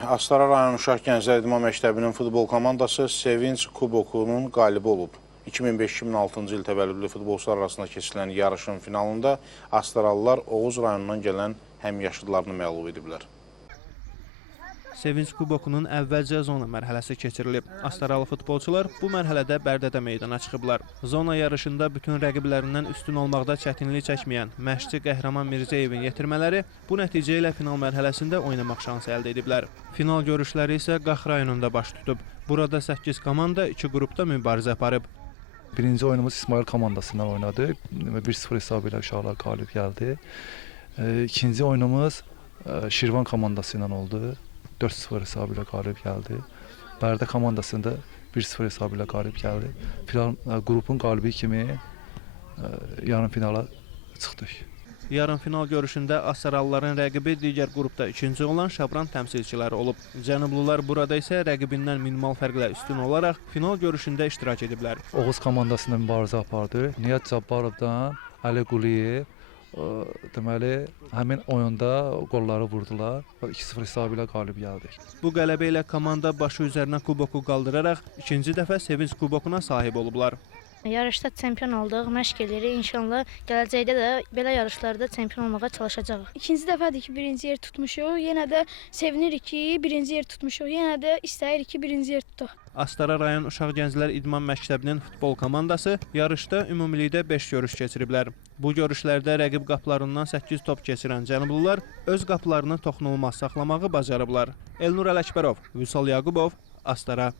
Astara rayon Uşaq Gənclər İdman Məktəbinin futbol komandası Sevinç Kubokunun qalibi olub. 2005-2006-cı il təvəllüdlü futbolçular arasında keçirilən yarışın finalında Astaralılar Oğuz rayonundan gələn həmyaşıdlarını məğlub ediblər. Sevinç Kubokunun əvvəlcə zona mərhələsi keçirilib. Astaralı futbolçular bu mərhələdə Bərdədə meydana çıxıblar. Zona yarışında bütün rəqiblərindən üstün olmaqda çətinlik çəkməyən məşqçi Qəhrəman Mirzəyevin yetirmələri bu nəticə ilə final mərhələsində oynamaq şansı əldə ediblər. Final görüşləri isə Qax rayonunda baş tutub. Burada 8 komanda 2 qrupda mübarizə aparıb. Birinci oyunumuz İsmail komandasından oynadı. 1-0 hesabı ilə uşaqlar qalib gəldi. İkinci oyunumuz Şirvan komandası ilə oldu. 4-0 hesabı ilə qalib gəldi. Bərdə komandasında 1-0 hesabı ilə qalib gəldi. Qrupun qalibi kimi yarım finala çıxdıq. Yarım final görüşündə Astaralıların rəqibi digər qrupda ikinci olan Şabran təmsilçiləri olub. Cənublular burada isə rəqibindən minimal fərqlə üstün olaraq final görüşündə iştirak ediblər. Oğuz komandasında mübarizə apardı. Niyyət Cabbarovdan Əli Quliyev deməli həmin oyunda qolları vurdular. 2-0 hesabı ilə qalib gəldik. Bu qələbə ilə komanda başı üzərinə kuboku qaldıraraq ikinci dəfə Sevinç kubokuna sahib olublar. Yarışda çempion olduq, məşq edirik. İnşallah gələcəkdə də belə yarışlarda çempion olmağa çalışacağıq. İkinci dəfədir ki, birinci yer tutmuşuq. Yenə də sevinirik ki, birinci yer tutmuşuq. Yenə də istəyirik ki, birinci yer tutaq. Astara rayon Uşaq Gənclər İdman Məktəbinin futbol komandası yarışda ümumilikdə 5 görüş keçiriblər. Bu görüşlərdə rəqib qaplarından 8 top keçirən cənublular öz qaplarını toxunulmaz saxlamağı bacarıblar. Elnur Ələkbərov, Vüsal Yaqubov, Astara.